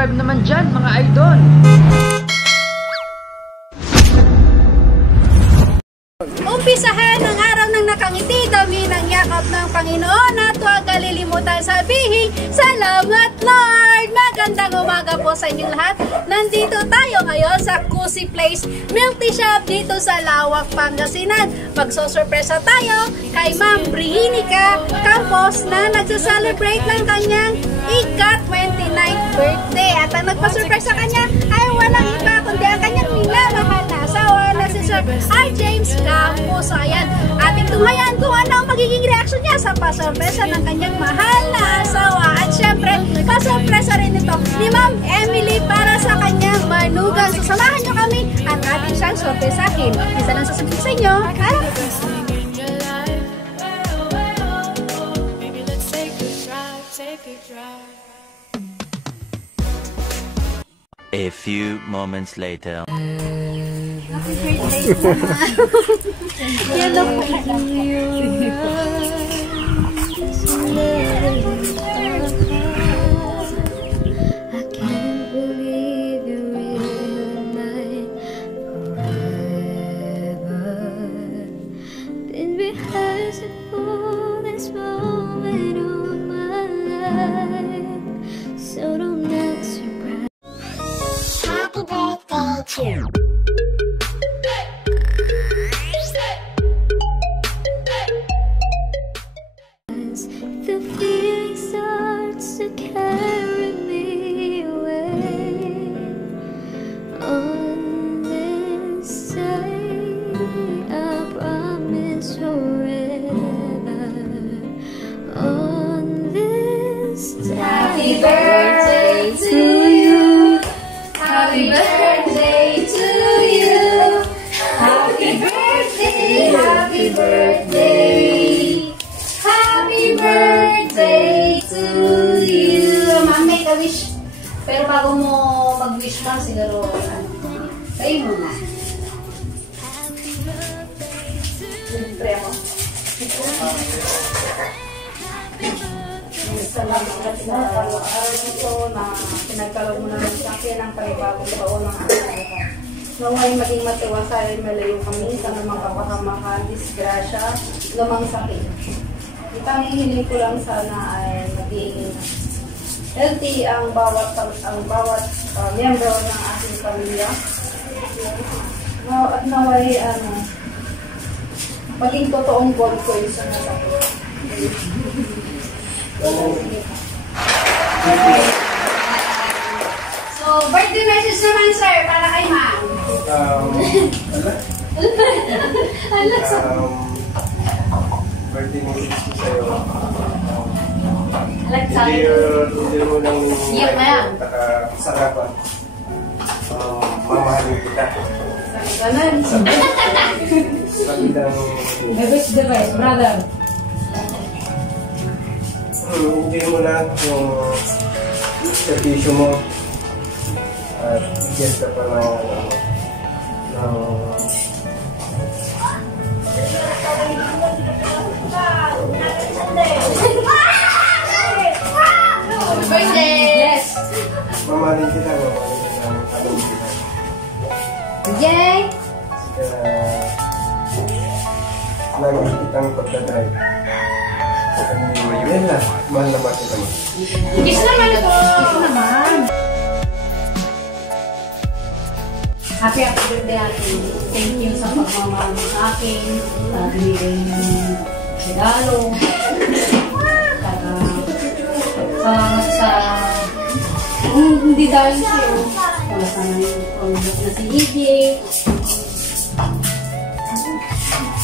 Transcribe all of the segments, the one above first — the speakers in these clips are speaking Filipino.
subscribe naman dyan mga idol. Umpisahan ang araw ng nakangiti, dami ng yakap ng Panginoon at huwag kalilimutan sabihin, salamat Lord! Magandang umaga po sa inyong lahat. Nandito tayo ngayon sa Cozy Place Milk Tea Shop dito sa Lawak, Pangasinan. Magsosurpresa tayo kay Ma'am Brihinica Campos na nagsaselebrate ng kanyang ika-29th birthday. At ang nagpasurpresa sa kanya ay walang iba kundi ang kanyang minamahal na asawa na si Sir R. James Campos. So ayan, ating tumayan kung ano ang magiging reaction niya sa pasurpresa ng kanyang mahal na asawa. At syempre, pasurpresa rin ito ni Ma'am Emily para sa kanyang manugang. So samahan nyo kami at ating siyang surpresahin. Isa lang sasabihin sa inyo. A few moments later. Happy birthday po, the feeling starts to carry me away. On this side, I promise forever. On this side. Happy birthday to you. Happy birthday to you. Happy birthday, happy birthday. Happy birthday to you. Ma'am, make a wish. Pero bago mo mag-wish lang, siguro, kayo muna. Siyempre ako. Salamat sa araw nito na pinagkalog mo naman sa akin ang panibagong taon ng aking buhay. Naway maging matiwasay, malayo kami sa namang kapahamakan, disgrasya, lamang sakit. Itang hihiling ko lang sana ay maging healthy ang bawat miyembro ng aking pamilya. At naway maging totoong bond ko yung sa nasakit. So, birthday message naman sir para kay ma'am. Birthday message ko sa'yo. Hindi mo nang nakasarapan. Mamahalin kita. Ganun. I wish the best, brother. Hindi mo lang yung servisyo mo. At bigyan ka pa ng birthday! Yes! mamahalin kita ng alam kita. Yay! Lagi kitang pagdadrive. Yan lang. Mahal na ba kita mo? Kiss naman ito! Kiss naman! Happy birthday atin. Thank you sa pagmamahal mo sa akin. Binigay ng regalo. Salamat sa hindi dahil sa'yo. Wala sana yung pangulog na si Iggy.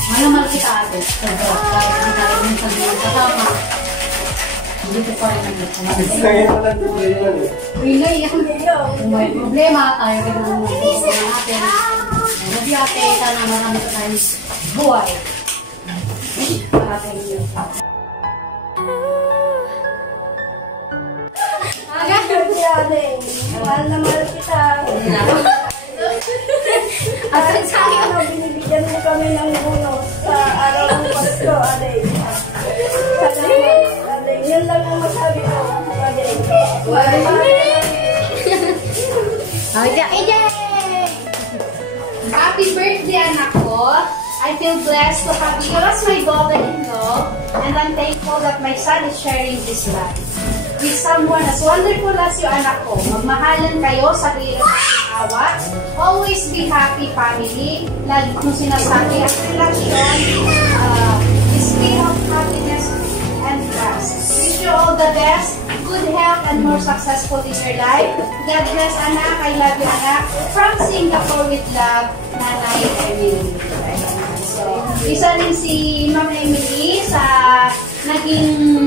Malamal kita ate. Kahit hindi tayo yung sabihin sa tama. Hindi ko pa rin nagkakalit. Ngayon mo lang tuloy yun eh. Rilay, kung may problema, tayo rin ang mga natin. Mabi ate, sana marami pa tayong buhay. Para tayo yun. Agad si ate. Mahal na mahal kita. At sa akin, binibigyan mo kami ng bonus sa araw ng Pasko, ate. Salamat, ate. Yun lang ang masabi ko, ate. Happy birthday, anak ko. I feel blessed to have you as my daughter-in-law, and I'm thankful that my son is sharing this life with someone as wonderful as you, anak ko. Magmahalan kayo sa hirap at awa. Always be happy, family. Lagi kong sinasabi, ang relasyon is made of happiness and trust. Wish you all the best, good health, and more successful in your life. God bless, anak. I love you, anak. From Singapore with love, Nanay Emily. So, isa rin si Ma'am Emily sa naging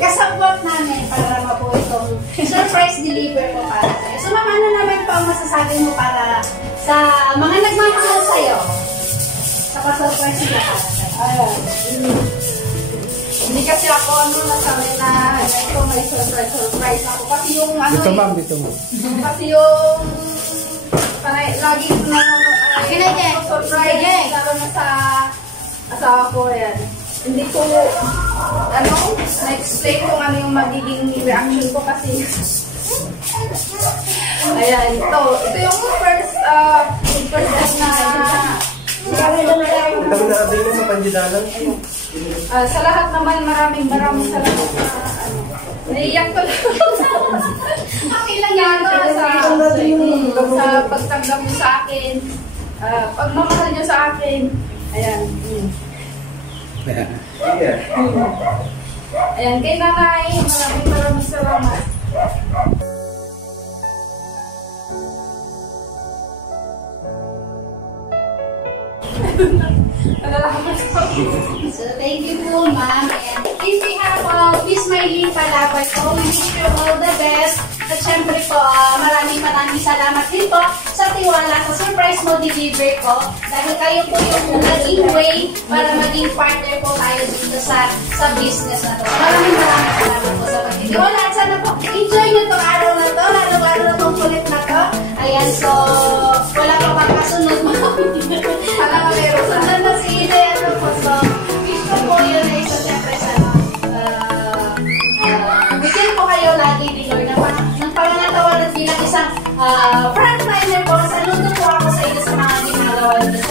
kasabot namin para po itong surprise deliver po para sa'yo. So, Ma'am, ano naman po ang masasabi mo para sa mga nagmamahal sa'yo? Sa pa-surprise nila para sa'yo. Hindi kasi ako nasabi na ito may surprise ako. Kasi yung Dito ma'am, dito mo. Kasi yung lagi ko na surprise lalo na sa asawa ko yan. Hindi ko na-explain kung ano yung magiging reaction ko kasi ayan, ito yung first time na Ito mo na abay mo sa pandidalan. sa lahat naman maraming salamat naiiyak ko lang. Okay lang yan. Sa pagtanggap niyo sa akin, pagmamahal niyo sa akin, ayan. Sige. Ayan, kay Nanay, maraming salamat. So, thank you po, ma'am. And in behalf of Miss Maylene Palabay po, we wish you all the best. At syempre po, maraming salamat din po sa tiwala sa surprise mo deliver ko. Dahil kayo po yung naging way para maging partner po tayo dito sa business na to. Maraming salamat po sa pagtitiwala. At sana po, enjoy nyo itong araw na to, lalo-lalo na itong kulit na to. Ayan, so, wala pa bang kasunod mo? Para meron Sundan na si Ide. So, wish ko po yun ay isa siyempre sa bigyan po kayo lagi ni Lord ng pangangatawanan bilang isang frontliner po. Saludo po ako sa inyo sa mga ginagawa nito